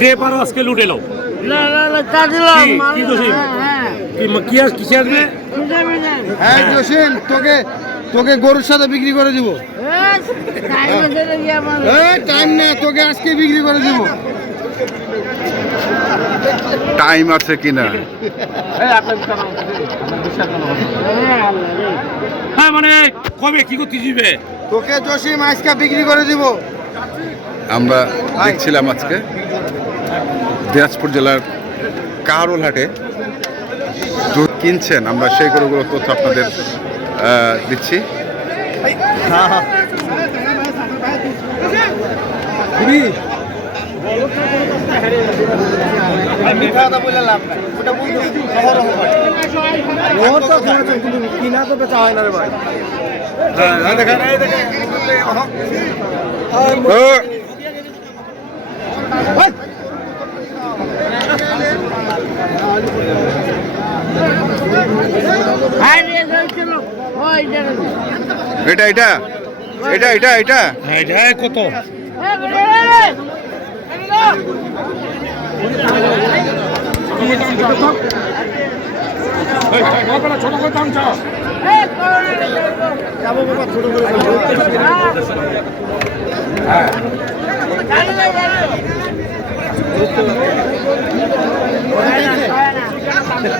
যে পারো আজকে লুটে নাও। তোকে তোকে গরুর সাথে বিক্রি করে দিব। টাইমে তোকে আজকে বিক্রি করে দিব। টাইম আছে কিনা? হ্যাঁ হ্যাঁ মানে কবে কি করতে দিবে তোকে জসিম আজকে বিক্রি করে দিব। আমরা দেখছিলাম আজকে দিনাজপুর জেলার কাহারোল হাটে দুধ কিনছেন আমরা সেই গরুগুলোর তথ্য আপনাদের দিচ্ছি। কিনা তো বেচা হয় না রে ভাই ও, হায় রে যাইছিল ওই জায়গা এটা? এটা এটা এটা? এটা হ্যাঁ হ্যাঁ কত? হ্যাঁ। ছোট করে দাম চাও যাব বাবা ছোট করে জানি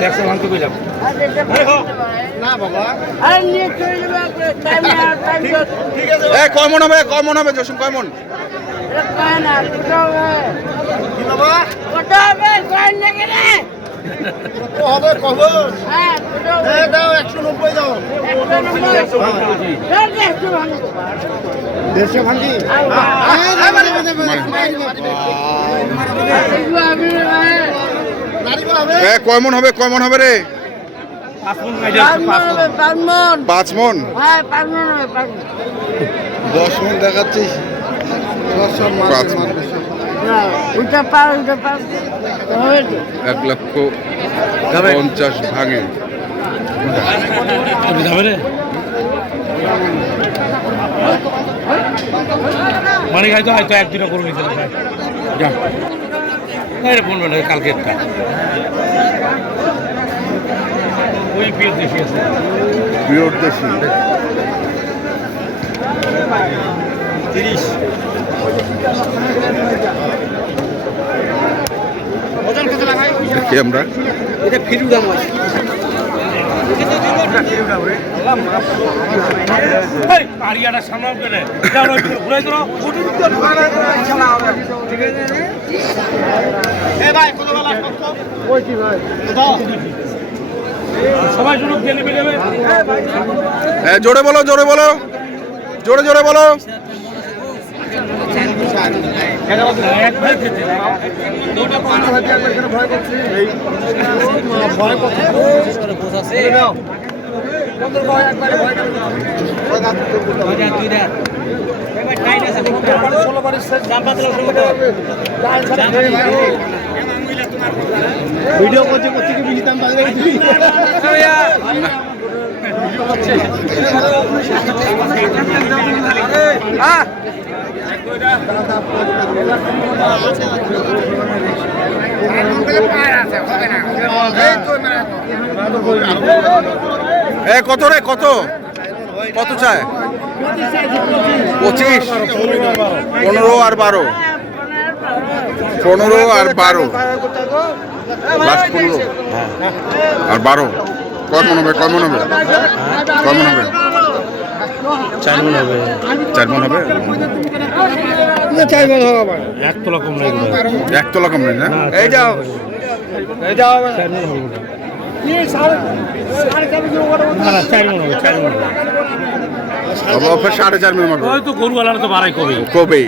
একশো ভাঙতে পেলাম না বাবা আরে নিয়ে চলে যাবে টাইম না টাইম তো এ হবে কয় হবে জসিম কয় মন এটা কয় না দুটো হবে কব হ্যাঁ দাও একশো নব্বই দাও দেড়শো ভাঙ্গি আমি এ কয় হবে কয় মন হবে রে? পাঁচ মন? হ্যাঁ দশ মন এক লক্ষ পঞ্চাশ ভাঙে। মানে হয়তো হয়তো একদিনও করে নিয়েছিলাম ভাই যা। না রে বলবেন না কালকে একটা। ওই বিয়ের দেশি আছে। পিওর দেশি। দেখি আমরা? এটা ফিরু দাম আছে আরিয়াটা সামনে দিল কইছি ভাই সবাই শুনুক জেনে বেরোবে জোরে বলো জোরে বলো। জোরে জোরে বলো। ভয় করছে। ভিডিও করছে পাওয়া যায় এ কত রে কত? কত চায়? পঁচিশ। পনেরো আর বারো। পনেরো আর বারো। লাস্ট পনেরো। আর বারো। কয় মন হবে? কয় মন হবে? মন হবে? চার মন হবে। চার মন হবে? চাইবেন হবে এক তোলা কম লাগবে একতলা কম নেই না? এই যাও। এই যাও। চার মন হবে। না চার মন হবে চার মন হবে। অফার সাড়ে চার মন হবে ওই তো গরুওয়ালারা তো বাড়াই কবে? কবেই।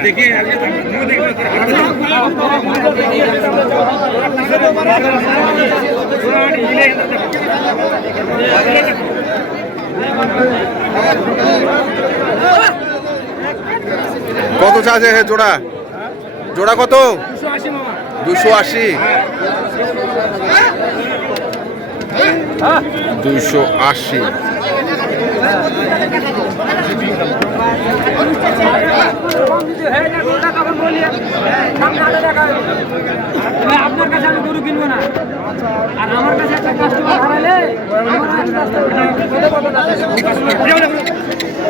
দেখে কত হে জোড়া? জোড়া কত? দুশো আশি। দুশো আশি। আপনার কাছে আমি গরু কিনবো না আর আমার কাছে একটা কাস্টমার হারালে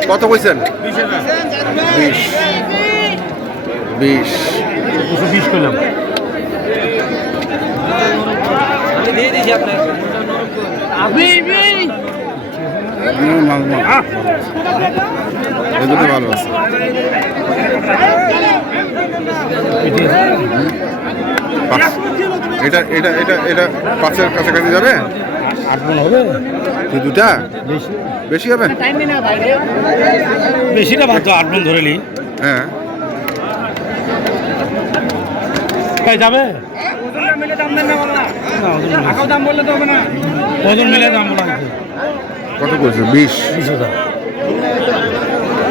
কত কইছেন করলাম। এই দুটো ভালো আছে। এটা এটা এটা এটা পাঁচের কাছাকাছি যাবে? আট মন হবে। দুটা? বেশি। হবে? বেশিটা ভাত আট মন ধরে নি হ্যাঁ। তাই যাবে? মিলে দাম দেন না বল। না না, ওজন মিলে- দাম বললে তো হবে না। ওজন মিলে দাম বলা। কত করছে? বিশ? বিশ হাজার।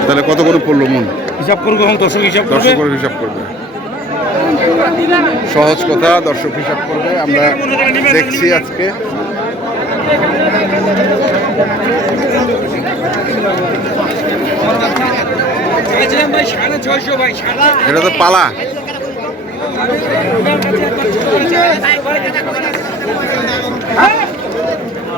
তাহলে কত করে পড়ল মন? হিসাব করব এখন দর্শক হিসাব দর্শক করে হিসাব করবে। সহজ কথা দর্শক হিসাব করবে। আমরা দেখছি আজকে। এটা তো পালা।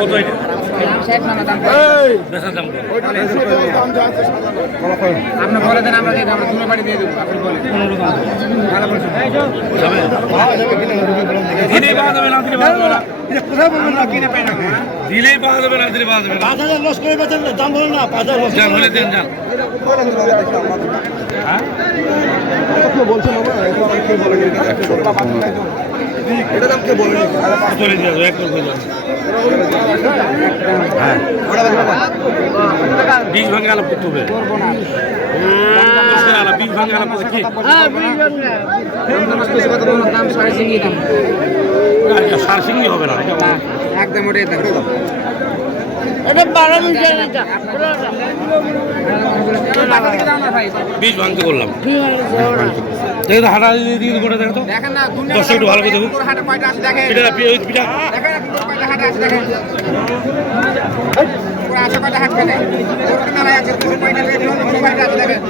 কত এটা? আপনি বলে দেন আমরা আমরা দুটো বাড়ি দিয়ে দেবো আপনি বলেন। পনেরো দাম যাবে দিলেই পাওয়া যাবে না দিলে পাওয়া যাবে। না দিলেই পাওয়া যাবে না দিলে পাওয়া যাবে। পাঁচ হাজার লস করে বেচেন না, দাম বলেন না পাঁচ হাজার লস হলে দেন যান হ্যাঁ চলে দিয়ে যাবে এক করে হ্যাঁ। বীজ ভাঙে আলাপ করতে হবে আলাপ বীজ ভাঙে আলাপ করতে কি দাম সাড়ে তিন দাম সার সিঙ্গি হবে না। একদম ওটাই দাম এটা বারো বীজ ভাঙতে করলাম দেখো তো হাঁটা দিয়ে দেখো তো। দেখেন না দর্শক একটু ভালো করে দেখুন। হাটে কয়টা আছে দেখেন। পিঠা ওই পিঠা দেখেন দেখেন। পুরো পুরো পুরো পুরো দেখেন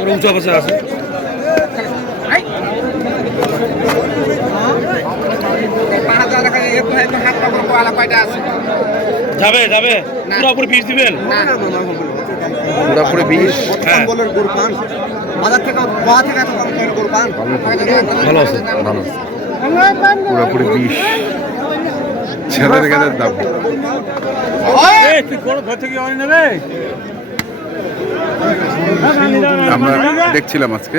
ওর উঁচু অবস্থা আছে যাবে যাবে। পুরো উপরে বীজ দিবেন। না। পুরোপুরি বিশ হ্যাঁ। বাজার থেকে বাজার থেকে এত কম গরু ভালো আছে ভালো পুরোপুরি বিশ ছেলের গেলের দাম আমরা দেখছিলাম আজকে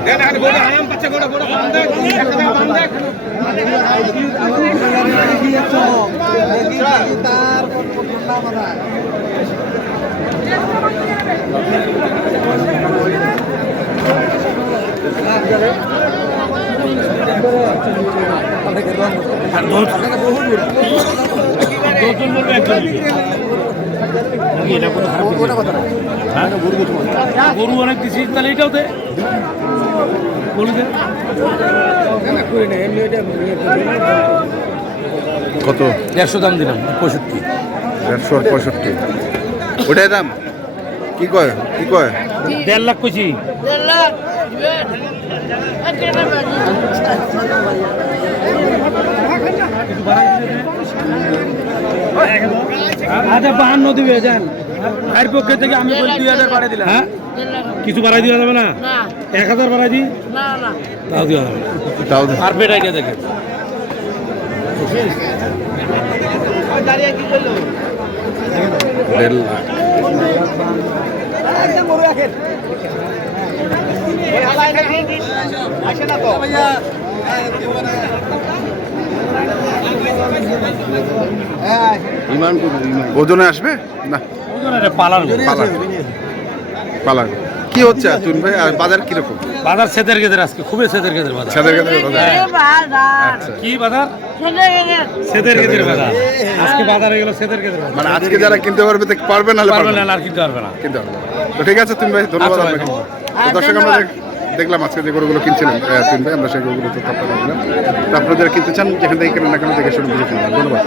দশ দশজন বলবে একজন নিবে। নাকি এটা কোনো খারাপ কিছু না? হ্যাঁ? গরু অনেক দিছি তাহলে এটাও দে। কত? দেড়শো দাম দিলাম পঁয়ষট্টি। দেড়শো আর পঁয়ষট্টি। ওটাই দাম? কি কয়? কি কয়? দেড় লাখ কইছি। আচ্ছা বাহান্ন দিবে যান এর পক্ষে থেকে আমি বলি দুই হাজার বাড়িয়ে দিলাম। হ্যাঁ? কিছু বাড়াই দেওয়া যাবে না? না। এক হাজার বাড়াই দিই? না না। তাও দেওয়া যাবে তাও আর পেট আইডিয়া দেখে দেড় লাখ ওজনে আসবে? না। পালার গরু। পালা পালা কি কি হচ্ছে তুন ভাই? আর বাজার কীরকম? বাজার সেদের গেদের আজকে খুবই সেদের গেদের বাজার। সাদের কাছে বাজার। আচ্ছা। কি বাজার? সেদের গেদের বাজার আজকে বাজারে গেল সেদের গেদের মানে আজকে যারা কিনতে পারবে তো পারবে না পারবে না আর কিনতে পারবে না। কিনতে পারবে তো ঠিক আছে তুমি ভাই ধন্যবাদ আচ্ছা আপনাকে। দর্শক আমরা দেখলাম আজকে যে গরুগুলো কিনছিলেন তিন ভাই আমরা সেই গরুগুলো তো আপনারা দেখলাম আপনারা যারা কিনতে চান যেখান থেকে কেনেন না কেন দেখে শুরু বুঝে কিনবেন। ধন্যবাদ।